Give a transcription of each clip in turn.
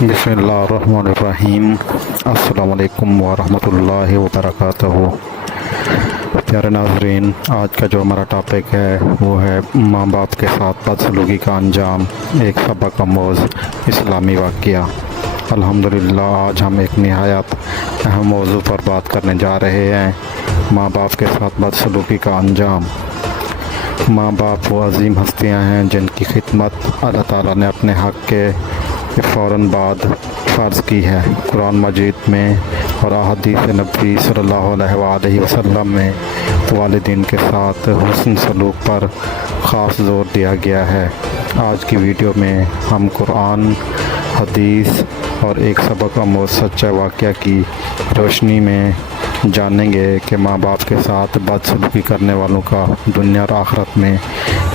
बिस्मिल्लाहिर्रहमानिर्रहीम। अस्सलाम वालेकुम वरहमतुल्लाहि वबरकातुहू। प्यारे नाज़रीन, आज का जो हमारा टॉपिक है वो है माँ बाप के साथ बदसलूकी का अंजाम, एक सबक आमोज़ इस्लामी वाक़या। अल्हम्दुलिल्लाह, आज हम एक निहायत अहम मौजू पर बात करने जा रहे हैं, माँ बाप के साथ बदसलूकी का अंजाम। माँ बाप वो अजीम हस्तियाँ हैं जिनकी खिदमत अल्लाह ताला ने अपने हक़ के फ़ौरन बाद फ़र्ज़ की है। कुरान मजीद में और अहादीस नबी सल्लल्लाहु अलैहि वसल्लम में वालिदैन के साथ हुस्न सलूक पर ख़ास ज़ोर दिया गया है। आज की वीडियो में हम कुरान, हदीस और एक सबक आमोज़ सच्चा वाक़या की रोशनी में जानेंगे कि माँ बाप के साथ बदसलूकी करने वालों का दुनिया और आखिरत में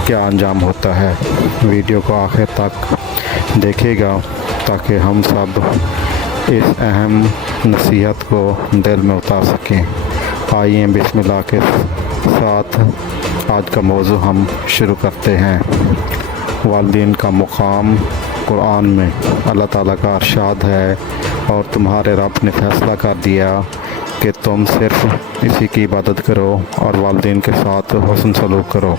क्या अंजाम होता है। वीडियो को आखिर तक देखिएगा ताकि हम सब इस अहम नसीहत को दिल में उतार सकें। आइए बिस्मिल्लाह के साथ आज का मौजू हम शुरू करते हैं। वालिदैन का मुकाम। कुरान में अल्लाह ताला का इरशाद है, और तुम्हारे रब ने फ़ैसला कर दिया कि तुम सिर्फ़ इसी की इबादत करो और वालिदैन के साथ हुस्न सलूक करो।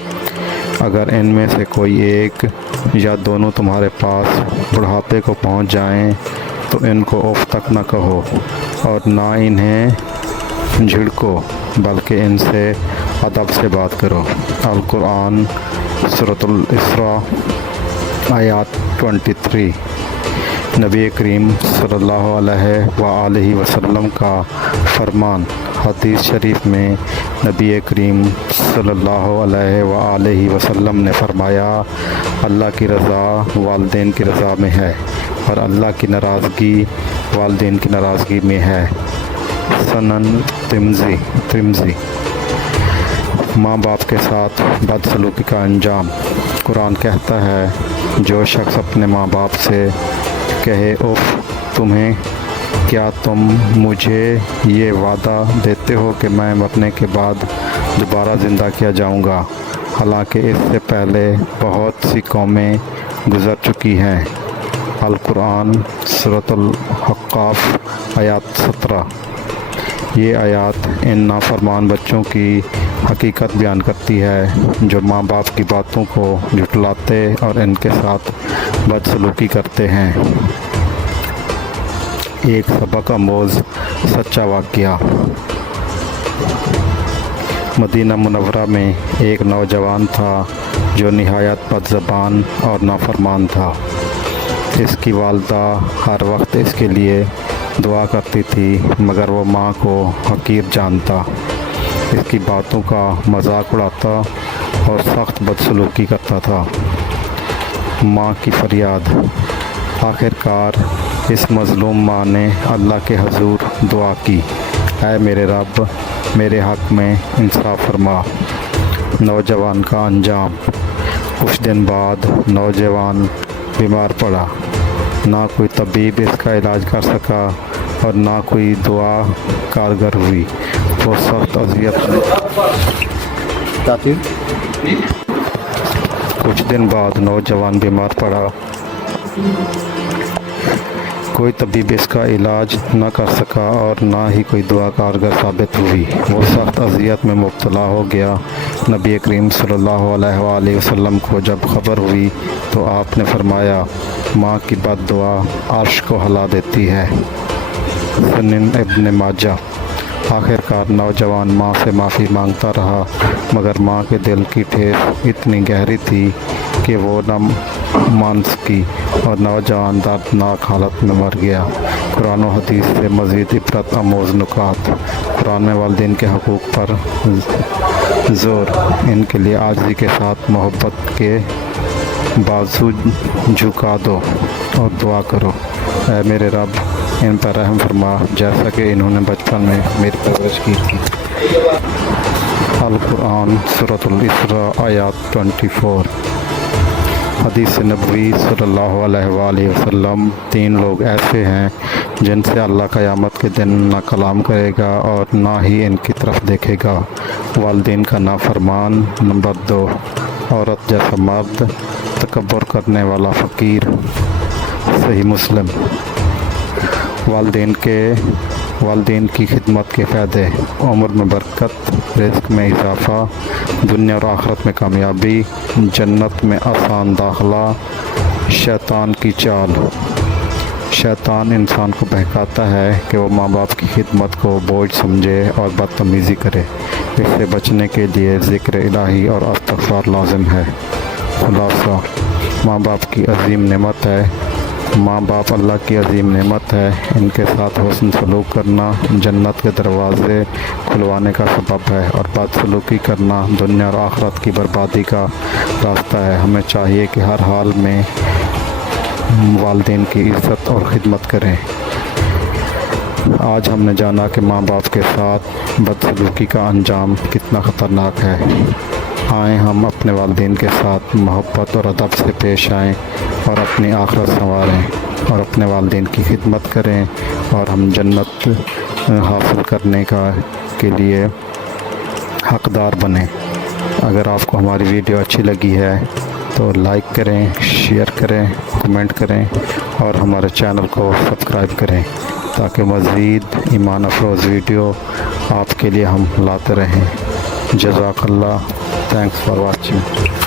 अगर इनमें से कोई एक या दोनों तुम्हारे पास बुढ़ापे को पहुंच जाएं तो इनको उफ़ तक न कहो और ना इन्हें झिड़को, बल्कि इनसे अदब से बात करो। अल कुरान सूरतुल इसरा आयत 23। नबी करीम सल्लल्लाहु अलैहि वसल्लम का फरमान। हदीस शरीफ में नबी करीम सल्लल्लाहु अलैहि वसल्लम ने फरमाया, अल्लाह की रज़ा वालिदैन की रज़ा में है और अल्लाह की नाराज़गी वालिदैन की नाराज़गी में है। सनन तिर्मिज़ी। माँ बाप के साथ बदसलूकी का अंजाम। कुरान कहता है, जो शख्स अपने माँ बाप से कहे उफ़ तुम्हें, क्या तुम मुझे ये वादा देते हो कि मैं मरने के बाद दोबारा ज़िंदा किया जाऊंगा, हालांकि इससे पहले बहुत सी कौमें गुज़र चुकी हैं। अल कुरान सूरतुल हक़्क़ाफ़ आयत 17। ये आयत इन नाफरमान बच्चों की हकीकत बयान करती है जो माँ बाप की बातों को झुटलाते और इनके साथ बदसलूकी करते हैं। एक सबक आमोज़ सच्चा वाक़या। मदीना मुनव्वरा में एक नौजवान था जो निहायत बदज़बान और नाफरमान था। इसकी वालदा हर वक्त इसके लिए दुआ करती थी, मगर वो माँ को हकीर जानता, इसकी बातों का मजाक उड़ाता और सख्त बदसलूकी करता था। माँ की फरियाद। आखिरकार इस मज़लूम माँ ने अल्लाह के हजूर दुआ की, ऐ मेरे रब, मेरे हक़ में इंसाफ फरमा। नौजवान का अंजाम। कुछ दिन बाद नौजवान बीमार पड़ा। ना कोई तबीब इसका इलाज कर सका और ना कोई दुआ कारगर हुई। वो सख्त अज़ियत। कुछ दिन बाद नौजवान बीमार पड़ा। कोई तबीब इसका इलाज न कर सका और ना ही कोई दुआ कारगर साबित हुई। वो सख्त अज़ियत में मुब्तला हो गया। नबी करीम सल्लल्लाहु अलैहि वसल्लम को जब खबर हुई तो आपने फरमाया, माँ की बद्दुआ अर्श को हिला देती है। सुनन इब्न माजा। आखिरकार नौजवान माँ से माफ़ी मांगता रहा, मगर माँ के दिल की ठेस इतनी गहरी थी कि वो न मान सकी और नौजवान दर्दनाक हालत में मर गया। कुरान और हदीस से मज़ीद इबरत आमोज़ नुकात। कुरान में वालिदैन के हकूक़ पर ज़ोर। इनके लिए आजिज़ी के साथ मोहब्बत के बाजू झुका दो और दुआ करो, ऐ मेरे रब, इन पर रहम फरमा जैसा कि इन्होंने बचपन में मेरी परवरिश की थी। अल कुरान सूरतुल इसरा आयत 24। हदीस नबवी सल्लल्लाहु अलैहि वसल्लम। 3 लोग ऐसे हैं जिनसे अल्लाह क़यामत के दिन ना कलाम करेगा और ना ही इनकी तरफ देखेगा। वालिदैन का नाफरमान। नंबर 2, औरत जैसा मर्द। तकब्बुर करने वाला फ़कीर। صحیح مسلم۔ والدین کی خدمت کے فائدے: عمر میں برکت، رزق میں اضافہ، دنیا اور آخرت میں کامیابی، جنت میں آسان داخلہ۔ شیطان کی چال: شیطان انسان کو بہکاتا ہے کہ وہ ماں باپ کی خدمت کو بوجھ سمجھے اور بدتمیزی کرے۔ اس سے بچنے کے لیے ذکر الہی اور استغفار لازم ہے۔ خلاصہ: ماں باپ کی عظیم نعمت ہے۔ ماں باپ اللہ کی عظیم نعمت ہے۔ ان کے ساتھ حسن سلوک کرنا جنت کے دروازے کھلوانے کا سبب ہے، اور بدسلوکی کرنا دنیا اور آخرت کی بربادی کا راستہ ہے۔ ہمیں چاہیے کہ ہر حال میں والدین کی عزت اور خدمت کریں۔ آج ہم نے جانا کہ ماں باپ کے ساتھ بدسلوکی کا انجام کتنا خطرناک ہے۔ آئیں ہم اپنے والدین کے ساتھ محبت اور ادب سے پیش آئیں اور اپنی آخرت سنواریں اور اپنے والدین کی خدمت کریں، اور ہم جنت حاصل کرنے کے لیے حقدار بنیں۔ اگر آپ کو ہماری ویڈیو اچھی لگی ہے تو لائک کریں، شیئر کریں، کمنٹ کریں اور ہمارے چینل کو سبسکرائب کریں تاکہ مزید ایمان افروز ویڈیو آپ کے لیے ہم لاتے رہیں۔ جزاک اللہ، تھینکس فار واچنگ۔